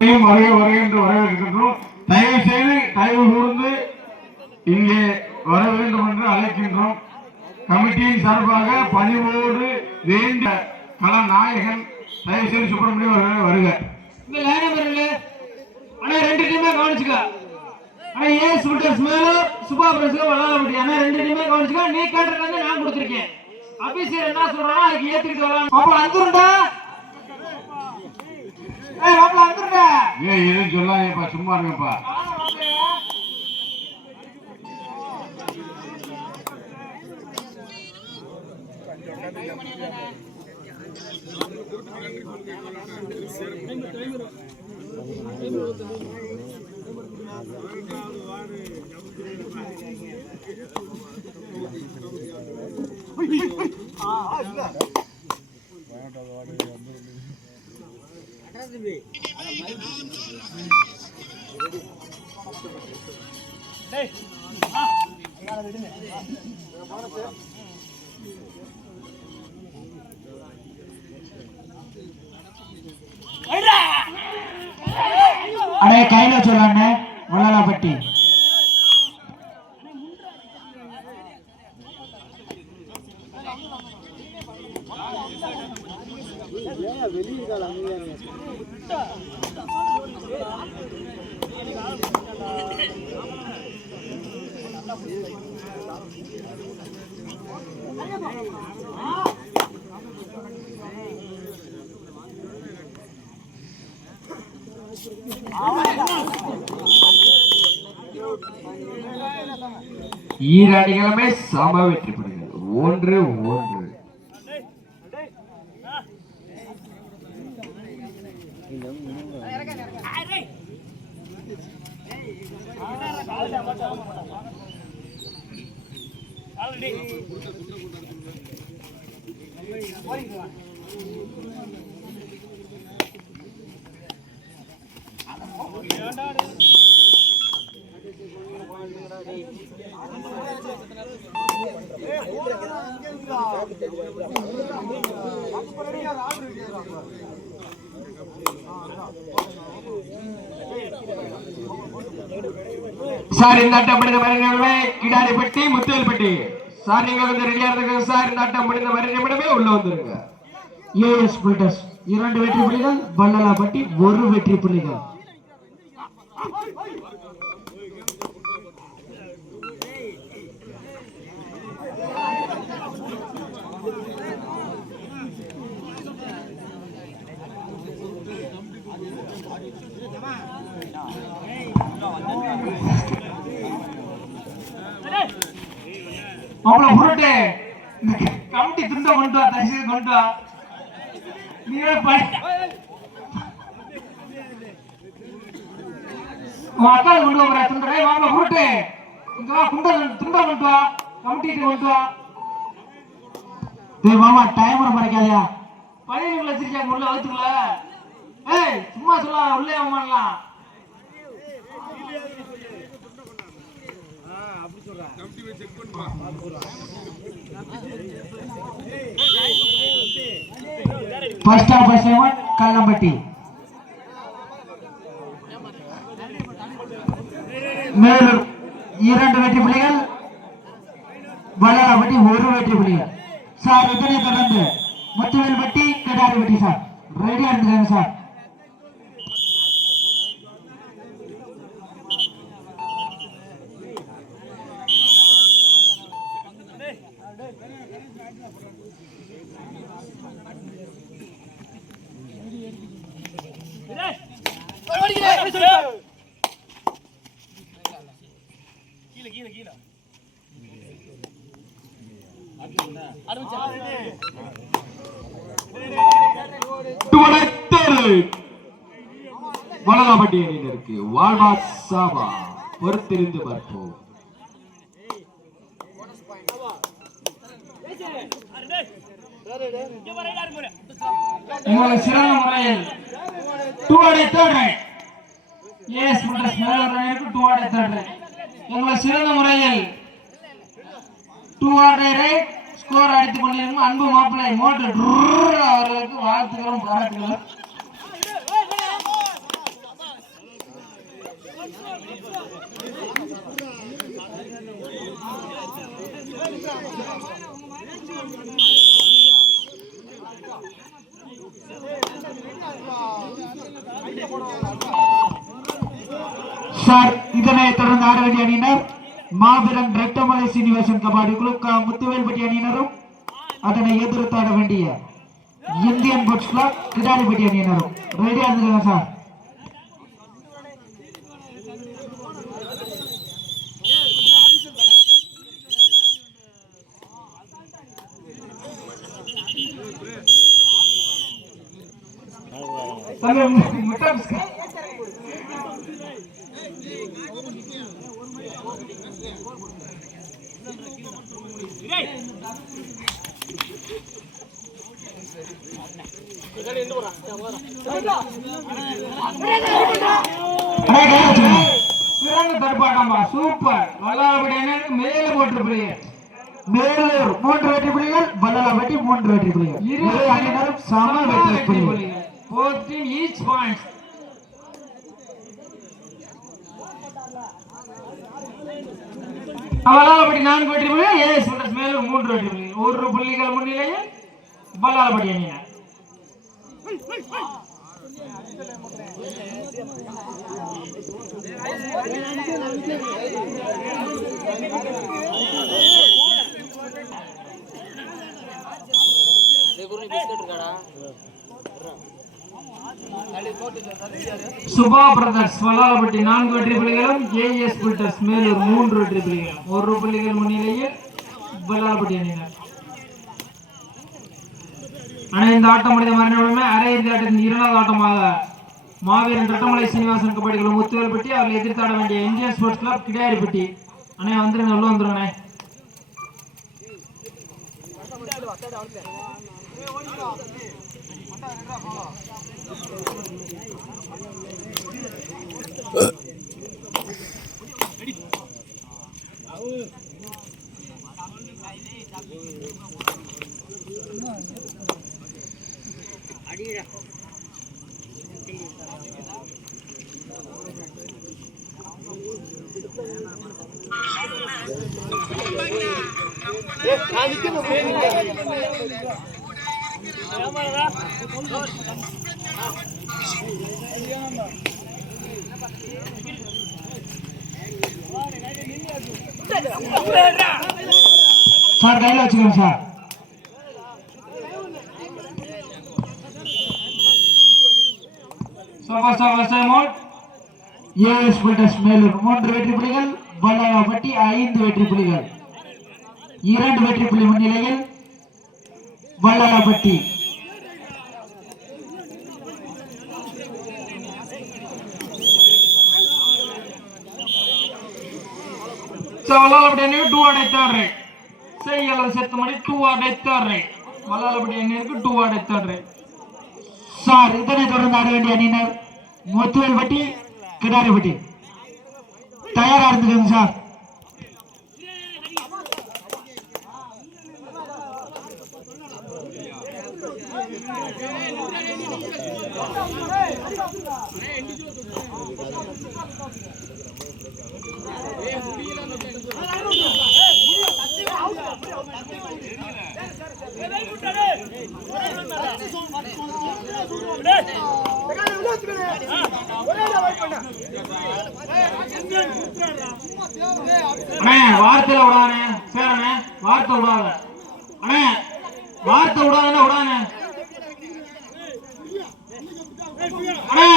என்று வரவேற்கின்றோம். தயவு செய்து தயவு கூர்ந்து இங்கே வர வேண்டும் என்று அழைக்கின்றோம். கமிட்டியின் சார்பாக பணிவோடு வேண்டிய கலநாயகன் தயவு செய்து சுப்பிரமணியம் வருக. ரெண்டு டீமே கவனிச்சுக்க. ஏஎஸ் பில்டர்ஸ் மேல சுபா பிரஸ் வளாலபடி அண்ணா ரெண்டு டீமே கவனிச்சுக்க. நீ கேட்டது வந்து நான் கொடுத்திருக்கேன். ஆபீசர் என்ன சொல்றானோ அதுக்கு ஏத்துக்கிட்டு வரலாம். அப்ப அந்துருடா. அப்ப அந்துருடா. எதுவும் சொல்லாதீங்கப்பா, சும்மா இருங்கப்பா. அடே கையில சொல்லானே வளாலபட்டி ஈராடிகளுமே சம வெற்றி பெறுகிறது. 1-1. சார் இந்த ஆட்டம் முடிந்த மறுநிமிடமே கிடாரிப்பட்டி முத்தேல்பட்டி. சார் நீங்க வந்து ரெடியா இருந்துங்க சார். இந்த ஆட்டம் முடிந்த மறுநிமிடமே உள்ள வந்துருங்க. ஏஎஸ் பில்டர்ஸ் 2 வெற்றி புள்ளிகள், வல்லாலபட்டி 1 வெற்றி புள்ளிகள். அவ்வளவு புரட்டு கமிட்டி துண்ட கொண்டு வா, தரிசி கொண்டு வா. அக்கால் கொண்டு வர துண்டை மாப்பிள புரட்டு துண்ட கொண்டு வா, கமிட்டி கொண்டு வா. மாமா டைமர் மறைக்காதயா. 15 வச்சிருக்காங்க உள்ள வச்சுக்கல. சும்மா சொல்ல உள்ளே வாங்கலாம். First of assignment Kallampatti. மேலும் 2 வெற்றி புள்ளிகள், வல்லாலபட்டி 1 வெற்றி புள்ளிகள். சார் இதனை தொடர்ந்து முத்துவேல்பட்டி கிடாரிப்பட்டி சார் ரெடியா இருந்துருக்காங்க சார். வல்லாலபட்டி அணியினருக்கு வால்மார்ட் சாபா பொறுத்திருந்து பார்ப்போம். உங்களை சிறந்த முறையில் 2 ஏஎஸ் பில்டர்ஸ் மேலருக்கு 2 உங்களை சிறந்த முறையில் 2 ஸ்கோர் அடித்துக் கொண்டிருக்கும் அன்பு மாப்பிள்ளை மோட்டர் அவர்களுக்கு வாழ்த்துக்களும் பாராட்டுகளும். சார் இதனைத் தொடர்ந்து ஆட வேண்டிய அணியினர் மாபெரும் ரெட்டமலை சீனிவாசன் கபாடி குழு முத்துவேல்பட்டி அணியினரும் அதனை எதிர்த்து ஆட வேண்டிய இந்தியன் புட்ஸ் கிளப் கிடாரிப்பட்டி அணியினரும் ரெடியா இருந்துங்க சார். சூப்பர் மேல போட்டு மேலூர் 3 வெற்றி புள்ளிகள், வல்லாளப்பட்டி 3 வெற்றி புள்ளிகள். இரு அணியினரும் சம வெற்றி புள்ளிகள். Both team each points. Vallalapatti 4 வெற்றி புள்ளிகள், ஏஎஸ் புல்டர்ஸ் மேலூர் 3 வெற்றி புள்ளிகள். 1 புள்ளிகள் முன்னிலையில் வல்லாளப்பட்டி அணியினர். சுபா பிரதர்ஸ் வல்லாளப்பட்டி 4 வெற்றி புள்ளிகளும், ஏஎஸ் புல்டர்ஸ் மேலூர் 3 வெற்றி புள்ளிகளும். 1 புள்ளிகள் முன்னிலையில் வல்லாளப்பட்டி அணியினர். ஆனால் இந்த ஆட்டம் முடிந்த மறுநாளுமே அரையிறுதி ஆட்டத்தின் 2வது ஆட்டமாக மாவீரன் ரெட்டமலை சீனிவாசன் கபடி குழு முத்துவேல்பட்டி அவர்கள் எதிர்த்தாட வேண்டிய இந்தியன் ஸ்போர்ட்ஸ் கிளப் கிடாரிப்பட்டி. அண்ணே வந்துருங்க, உள்ள வந்துருங்கண்ணே. சார் கையில வச்சுக்கோங்க சார். ஏஎஸ் புல்டர்ஸ் மேலூர் 3 வெற்றி புள்ளிகள், வல்லாளப்பட்டி 5 வெற்றி புள்ளிகள். 2 வெற்றி புள்ளி முன்னிலையில் வல்லாளப்பட்டி. வல்லாளப்பட்டி அணிக்கு 2 ஆட் third right. செய்யலாம் செத்து மாதிரி 2 ஆட் third right. வல்லாளப்பட்டி அணிக்கு 2 ஆட் third right. சார் இதனை தொடர்ந்து ஆட வேண்டிய அணியினர் முத்துவேல்பட்டி கிடாரிப்பட்டி. தயாரா இருந்துக்கோங்க சார். வார்த்தையில விடானே சேரனே, வார்த்தை விடாத அண்ணே, வார்த்தை விடாதே விடானே அண்ணே.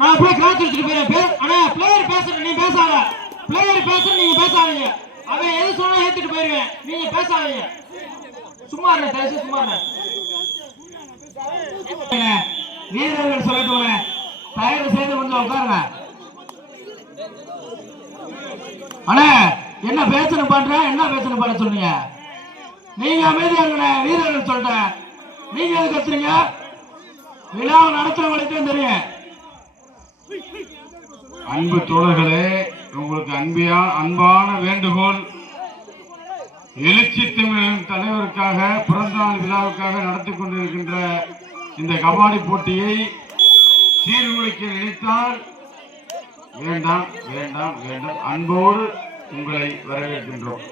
நான் போய் கிளாஸ் எடுத்துட்டு போயிடுறேன். அண்ணே பிளேயர் பேசுறேன், நீ பேசாத. பிளேயர் பேசுறேன், நீங்க பேசாதீங்க. அவன் எது சொன்னா ஏத்துட்டு போயிருவேன், நீங்க பேசாதீங்க. சும்மா இருங்க, தயவுசெய்து சும்மா இருங்க. வீரர்கள் சொல்லட்டுமே, தயவு செய்து கொஞ்சம் உட்காருங்க. அண்ணே என்ன பேசணும் பண்ற, என்ன பேசணும் பண்ண சொன்னீங்க? நீங்க அமைதியா இருங்க. வீரர்கள் சொல்லிட்டேன், நீங்க எது கத்துறீங்க? விழாவை நடத்துறவங்களுக்கும் தெரியும். அன்பு தோழர்களே, உங்களுக்கு அன்பான வேண்டுகோள். எழுச்சி தமிழின் தலைவருக்காக பிறந்தநாள் விழாவுக்காக நடத்தி கொண்டிருக்கின்ற இந்த கபாடி போட்டியை சீர்குலைக்க நினைத்தால் வேண்டாம் வேண்டாம் வேண்டாம். அன்போடு உங்களை வரவேற்கின்றோம்.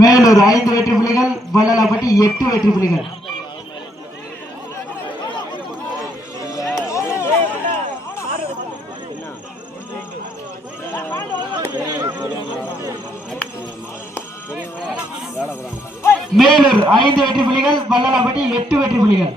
மேலூர் 5 வெற்றி புள்ளிகள், வள்ளலாப்பட்டி 8 வெற்றி புள்ளிகள். மேலூர் 5 வெற்றி புள்ளிகள், வள்ளலாப்பட்டி 8 வெற்றி புள்ளிகள்.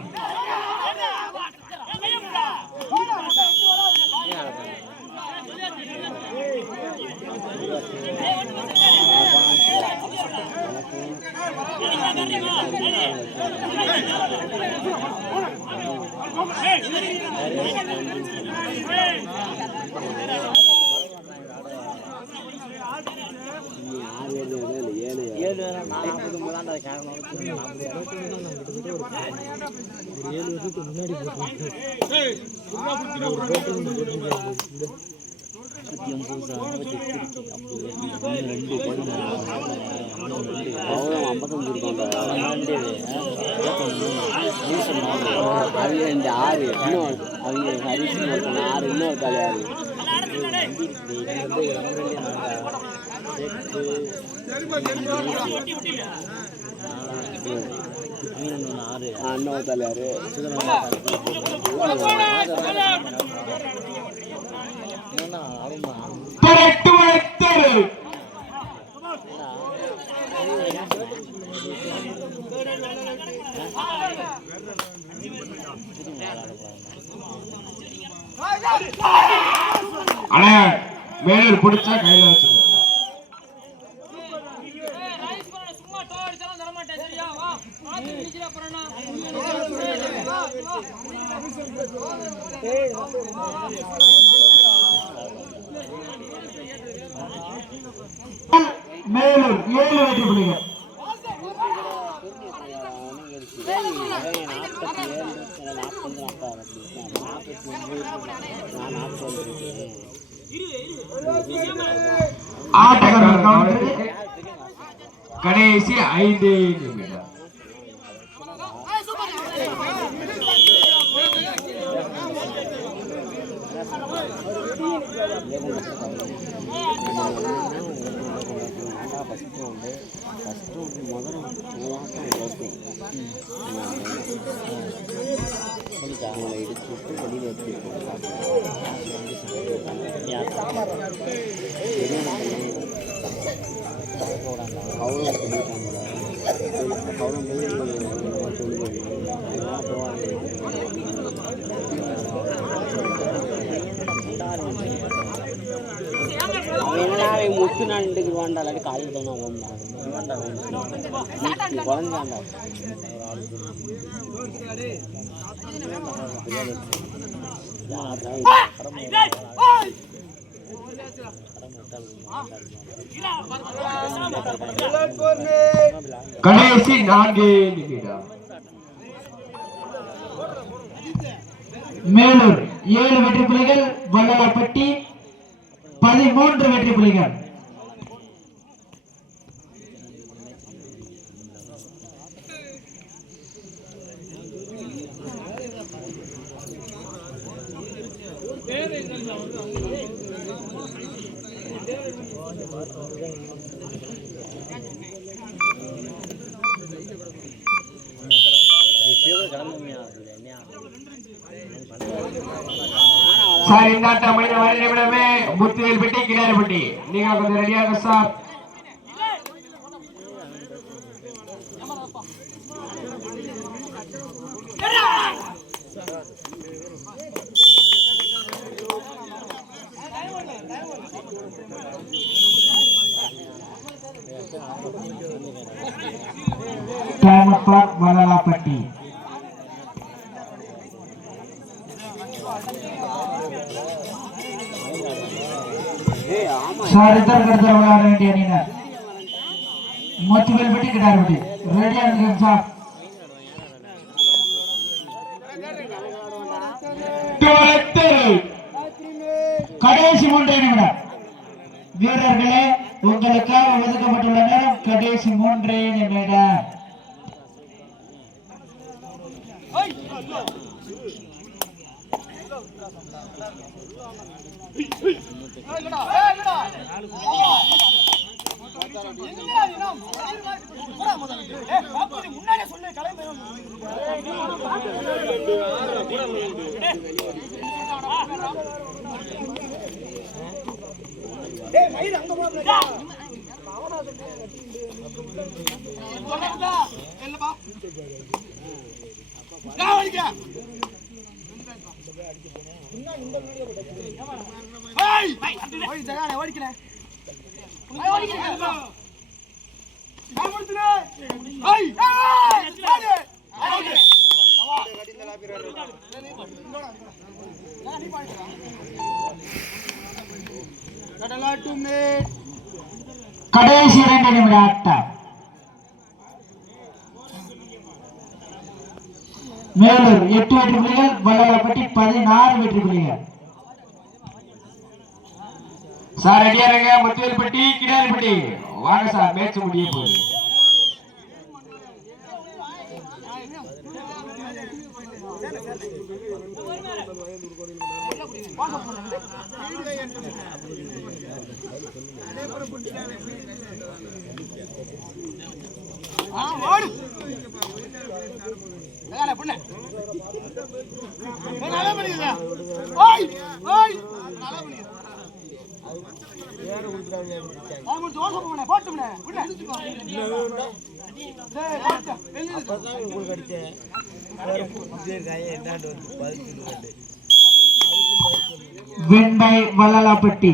மேலூர் பிடிச்சா கையில வச்சுக்கோ. மேலூர் 7 வெற்றி புள்ளிகள். கடைசி 5 நிமிடம். முத்து நாண்டுக்கு வேண்டாம் காலையில் தான் குறைஞ்சாண்டா கடைசி 4 நிமிடம். மேலூர் 7 வெற்றி புள்ளிகள், வள்ளலாப்பட்டி 13 வெற்றி புள்ளிகள். சார் இந்த ஆட்டம் முடிந்த வரை நிமிடமே முத்துவேல்பட்டி கிடாரிப்பட்டி. நீங்க கொஞ்சம் ரெடியாக சார். கேமப்பர் வளலாப்பட்டி. சார் இதர் கடத்த விளையாட வேண்டிய அணியினர் முத்துவேல்பட்டி கிடார்பட்டி. ரெடியா இருங்க சார். கடைசி 3 நிமிடம் வீரர்களே, உங்களுக்காக ஒதுக்கப்பட்டுள்ள நேரம் கடைசி 3 நிமிடம். கடைசி 2 நிமிட ஆட்டம். மேலூர் 8 வெற்றி புள்ளிகள், வல்லவரப்பட்டி 16 வெற்றி புள்ளிகள். சார் ரெடியா இருங்க. முத்துவேல்பட்டி கிடாரிப்பட்டி வாங்க சார், மேட்ச் முடிய போகுது. வெண்பை வல்லலாப்பட்டி.